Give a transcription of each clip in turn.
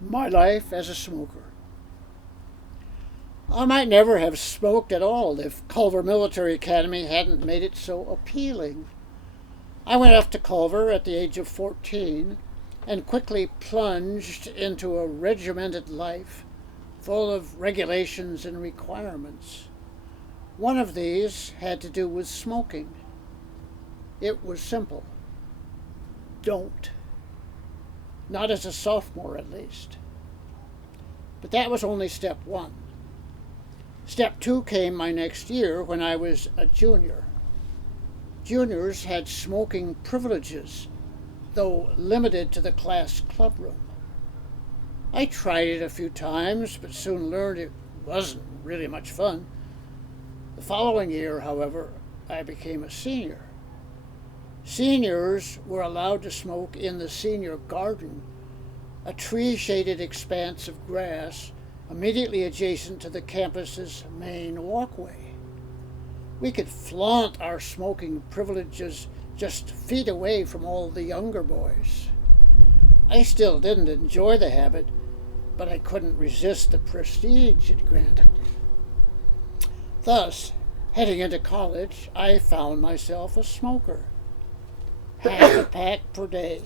My life as a smoker. I might never have smoked at all if Culver Military Academy hadn't made it so appealing. I went off to Culver at the age of 14 and quickly plunged into a regimented life full of regulations and requirements. One of these had to do with smoking. It was simple. Don't. Not as a sophomore, at least. But that was only step one. Step two came my next year when I was a junior. Juniors had smoking privileges, though limited to the class clubroom. I tried it a few times, but soon learned it wasn't really much fun. The following year, however, I became a senior. Seniors were allowed to smoke in the senior garden, a tree-shaded expanse of grass immediately adjacent to the campus's main walkway. We could flaunt our smoking privileges just feet away from all the younger boys. I still didn't enjoy the habit, but I couldn't resist the prestige it granted. Thus, heading into college, I found myself a smoker. Half a pack per day.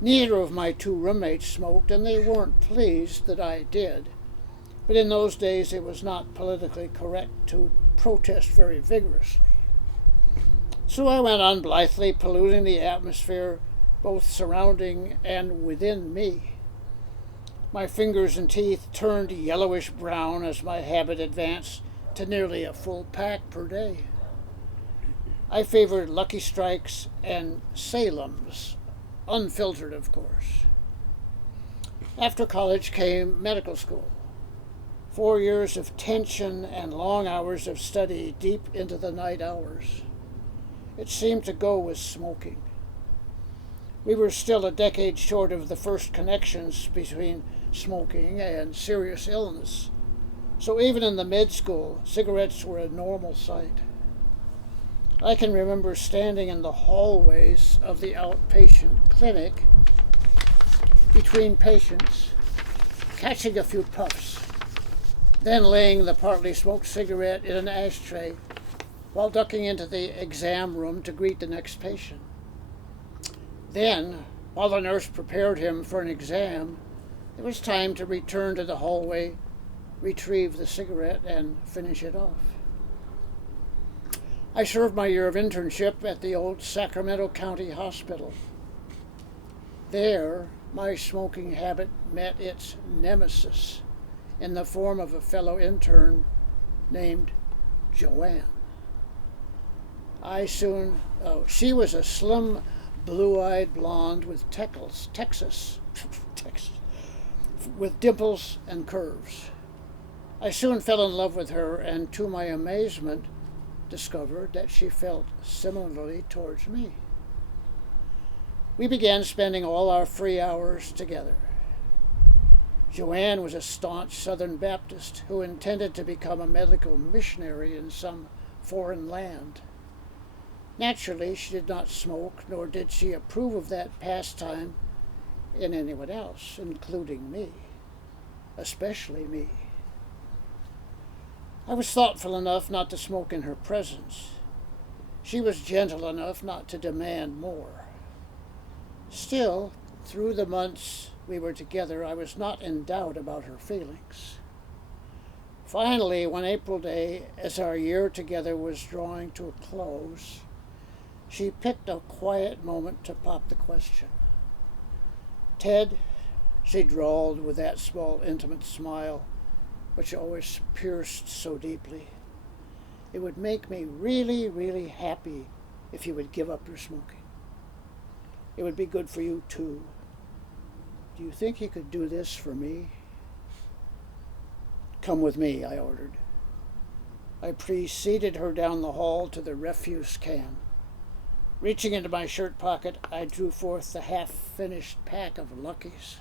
Neither of my two roommates smoked, and they weren't pleased that I did. But in those days it was not politically correct to protest very vigorously. So I went on blithely polluting the atmosphere both surrounding and within me. My fingers and teeth turned yellowish brown as my habit advanced to nearly a full pack per day. I favored Lucky Strikes and Salem's, unfiltered, of course. After college came medical school. 4 years of tension and long hours of study deep into the night hours. It seemed to go with smoking. We were still a decade short of the first connections between smoking and serious illness. So even in the med school, cigarettes were a normal sight. I can remember standing in the hallways of the outpatient clinic between patients, catching a few puffs, then laying the partly smoked cigarette in an ashtray while ducking into the exam room to greet the next patient. Then, while the nurse prepared him for an exam, it was time to return to the hallway, retrieve the cigarette, and finish it off. I served my year of internship at the old Sacramento County Hospital. There, my smoking habit met its nemesis in the form of a fellow intern named Joanne. She was a slim, blue-eyed blonde with Texas, with dimples and curves. I soon fell in love with her, and to my amazement, discovered that she felt similarly towards me. We began spending all our free hours together. Joanne was a staunch Southern Baptist who intended to become a medical missionary in some foreign land. Naturally, she did not smoke, nor did she approve of that pastime in anyone else, including me, especially me. I was thoughtful enough not to smoke in her presence. She was gentle enough not to demand more. Still, through the months we were together, I was not in doubt about her feelings. Finally, one April day, as our year together was drawing to a close, she picked a quiet moment to pop the question. "Ted," she drawled with that small, intimate smile, which always pierced so deeply, "it would make me really, really happy if you would give up your smoking. It would be good for you, too. Do you think you could do this for me?" "Come with me," I ordered. I preceded her down the hall to the refuse can. Reaching into my shirt pocket, I drew forth the half-finished pack of Luckies.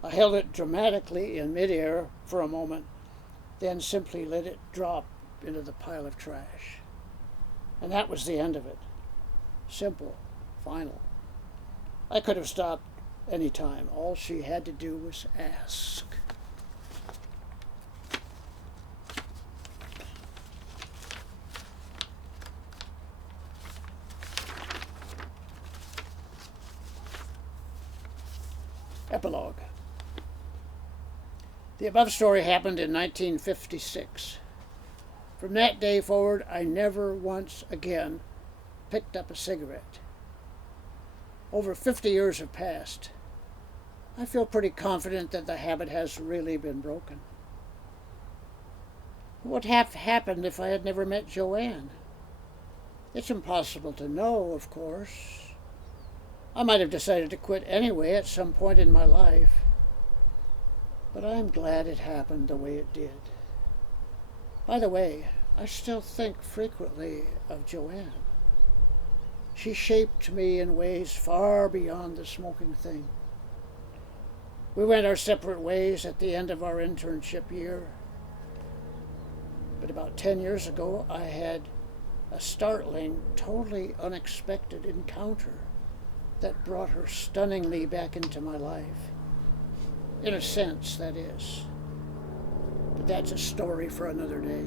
I held it dramatically in midair for a moment, then simply let it drop into the pile of trash. And that was the end of it. Simple, final. I could have stopped anytime. All she had to do was ask. Epilogue. The above story happened in 1956. From that day forward, I never once again picked up a cigarette. Over 50 years have passed. I feel pretty confident that the habit has really been broken. What would have happened if I had never met Joanne? It's impossible to know, of course. I might have decided to quit anyway at some point in my life. But I'm glad it happened the way it did. By the way, I still think frequently of Joanne. She shaped me in ways far beyond the smoking thing. We went our separate ways at the end of our internship year. But about 10 years ago, I had a startling, totally unexpected encounter that brought her stunningly back into my life. In a sense, that is. But that's a story for another day.